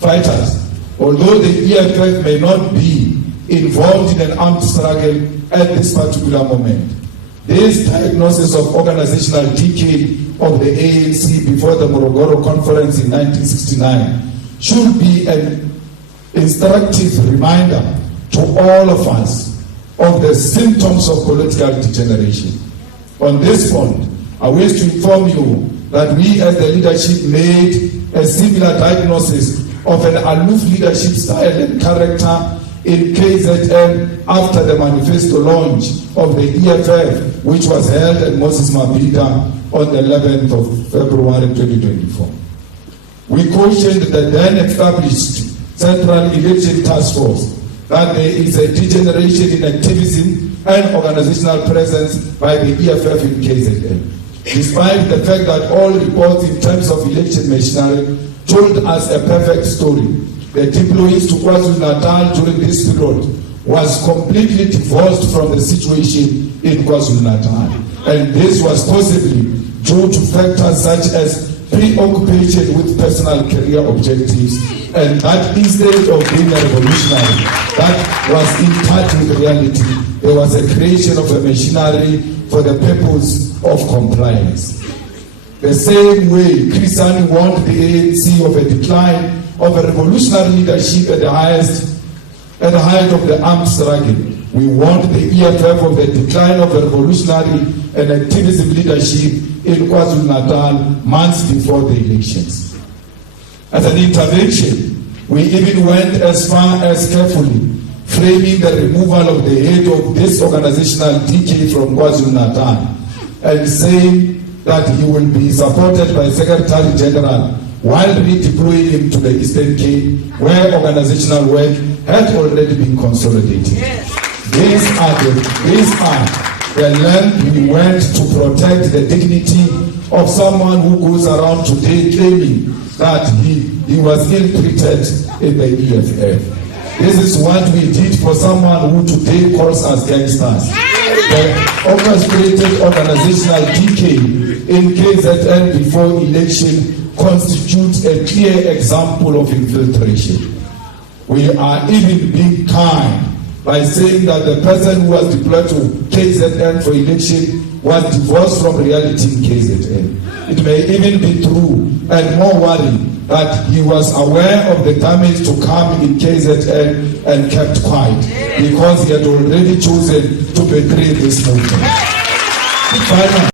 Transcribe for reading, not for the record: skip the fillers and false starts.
fighters, although the EFF may not be involved in an armed struggle at this particular moment. This diagnosis of organizational decay of the ANC before the Morogoro Conference in 1969 should be an instructive reminder to all of us of the symptoms of political degeneration. On this point, I wish to inform you that we as the leadership made a similar diagnosis of an aloof leadership style and character in KZN after the manifesto launch of the EFF, which was held at Moses Mabhida on the 11th of February 2024. We cautioned the then established Central Election Task Force that there is a degeneration in activism and organizational presence by the EFF in KZN. Despite the fact that all reports in terms of election machinery told us a perfect story, the deployees to KwaZulu-Natal during this period was completely divorced from the situation in KwaZulu-Natal. And this was possibly due to factors such as preoccupation with personal career objectives, and that instead of being a revolutionary that was in touch with reality, there was a creation of a machinery for the purpose of compliance. The same way Christian warned the ANC of a decline of a revolutionary leadership at the height of the armed struggle, we warned the EFF of the decline of a revolutionary and activism leadership in KwaZulu-Natal months before the elections. As an intervention, we even went as far as carefully framing the removal of the head of this organizational decay from KwaZulu-Natal and saying that he will be supported by Secretary General while redeploying him to the Eastern Cape, where organizational work had already been consolidated. Yes. These are the length we went to protect the dignity of someone who goes around today claiming that he was ill-treated in the EFF. This is what we did for someone who today calls us gangsters. The orchestrated organizational decay in KZN before election constitutes a clear example of infiltration. We are even being kind by saying that the person who was deployed to KZN for election was divorced from reality in KZN. It may even be true and more worrying that he was aware of the damage to come in KZN and kept quiet because he had already chosen to betray this movement.